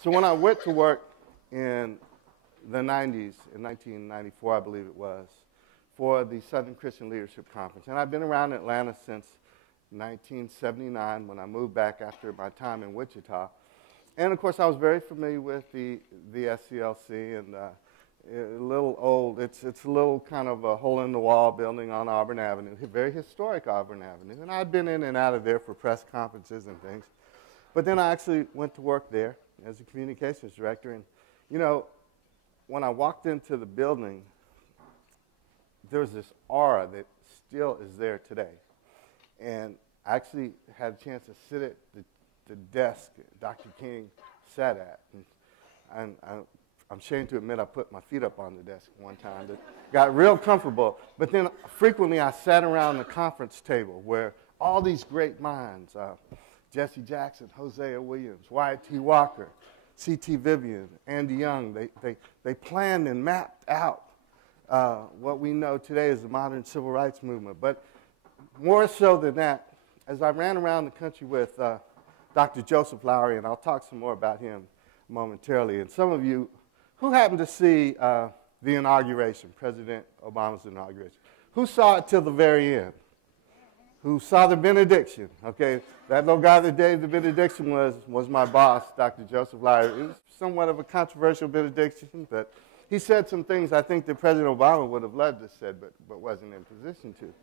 So when I went to work in the 90s, in 1994, I believe it was, for the Southern Christian Leadership Conference, and I've been around Atlanta since 1979 when I moved back after my time in Wichita. And of course, I was very familiar with the SCLC, and a little old. It's a little kind of a hole-in-the-wall building on Auburn Avenue, very historic Auburn Avenue. And I'd been in and out of there for press conferences and things. But then I actually went to work there as a communications director. And, you know, when I walked into the building, there was this aura that still is there today. And I actually had a chance to sit at the desk Dr. King sat at. And I'm ashamed to admit I put my feet up on the desk one time. That got real comfortable. But then frequently I sat around the conference table where all these great minds, Jesse Jackson, Hosea Williams, Wyatt T. Walker, C.T. Vivian, Andy Young, they planned and mapped out what we know today as the modern civil rights movement. But more so than that, as I ran around the country with Dr. Joseph Lowery, and I'll talk some more about him momentarily, and some of you who happened to see the inauguration, President Obama's inauguration, who saw it till the very end? Who saw the benediction? Okay, that little guy that gave the benediction was my boss, Dr. Joseph Lowery. It was somewhat of a controversial benediction, but he said some things I think that President Obama would have loved to have said, but wasn't in position to.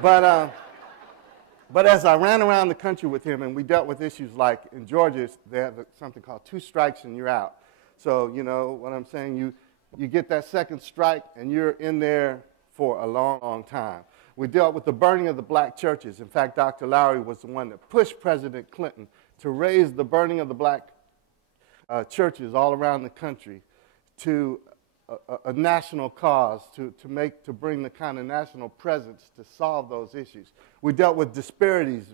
But as I ran around the country with him, and we dealt with issues like in Georgia, they have something called 2 strikes and you're out. So, you know what I'm saying? You get that second strike, and you're in there for a long, long time. We dealt with the burning of the black churches. In fact, Dr. Lowery was the one that pushed President Clinton to raise the burning of the black churches all around the country to a national cause, to bring the kind of national presence to solve those issues. We dealt with disparities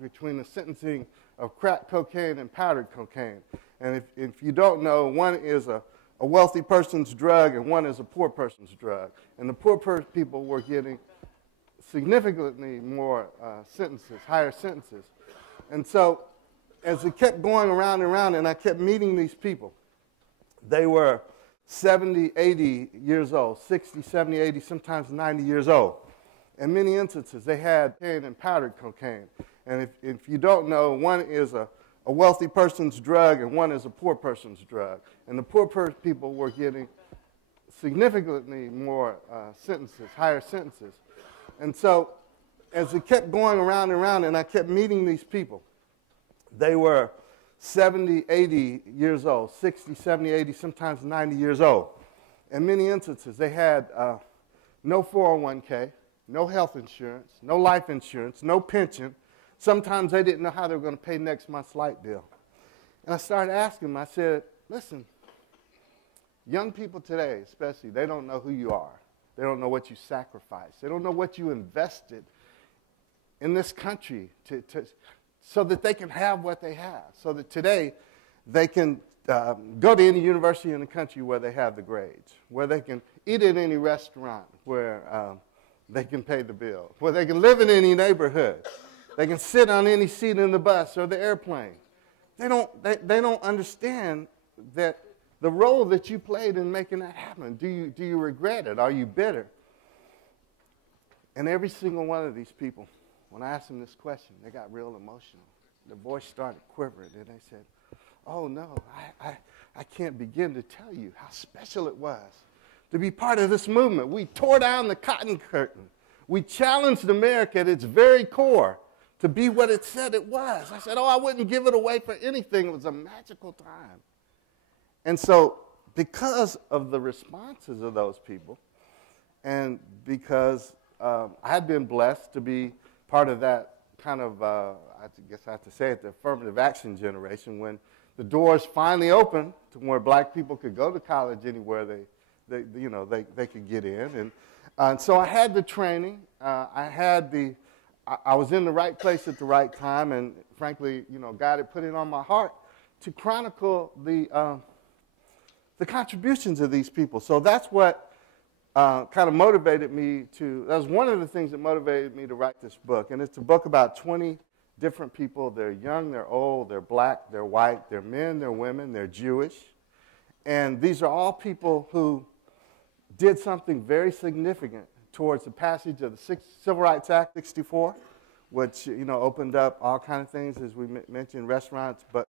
between the sentencing of crack cocaine and powdered cocaine. And if you don't know, one is a wealthy person's drug and one is a poor person's drug. And the poor people were getting significantly more sentences, higher sentences. And so as it kept going around and around, and I kept meeting these people, they were 70, 80 years old, 60, 70, 80, sometimes 90 years old. In many instances, they had cocaine and powdered cocaine. And if you don't know, one is a wealthy person's drug and one is a poor person's drug. And the poor people were getting significantly more sentences, higher sentences. And so as it kept going around and around, and I kept meeting these people, they were 70, 80 years old, 60, 70, 80, sometimes 90 years old. In many instances, they had no 401k, no health insurance, no life insurance, no pension. Sometimes they didn't know how they were going to pay next month's light bill. And I started asking them, I said, listen, young people today especially, they don't know who you are. They don't know what you sacrificed. They don't know what you invested in this country so that they can have what they have, so that today they can go to any university in the country where they have the grades, where they can eat at any restaurant where they can pay the bill, where they can live in any neighborhood. They can sit on any seat in the bus or the airplane. They don't understand that the role that you played in making that happen. Do you regret it? Are you bitter? And every single one of these people, when I asked them this question, they got real emotional. Their voice started quivering, and they said, oh, no, I can't begin to tell you how special it was to be part of this movement. We tore down the Cotton Curtain. We challenged America at its very core to be what it said it was. I said, oh, I wouldn't give it away for anything. It was a magical time. And so because of the responses of those people, and because I had been blessed to be part of that kind of, I guess I have to say it, the affirmative action generation, when the doors finally opened to where black people could go to college anywhere they could get in. And so I had the training. I was in the right place at the right time, and frankly, God had put it on my heart to chronicle the contributions of these people. So that's what kind of motivated me that was one of the things that motivated me to write this book. And it's a book about 20 different people. They're young, they're old, they're black, they're white, they're men, they're women, they're Jewish. And these are all people who did something very significant towards the passage of the Civil Rights Act 64, which, you know, opened up all kinds of things, as we mentioned, restaurants, but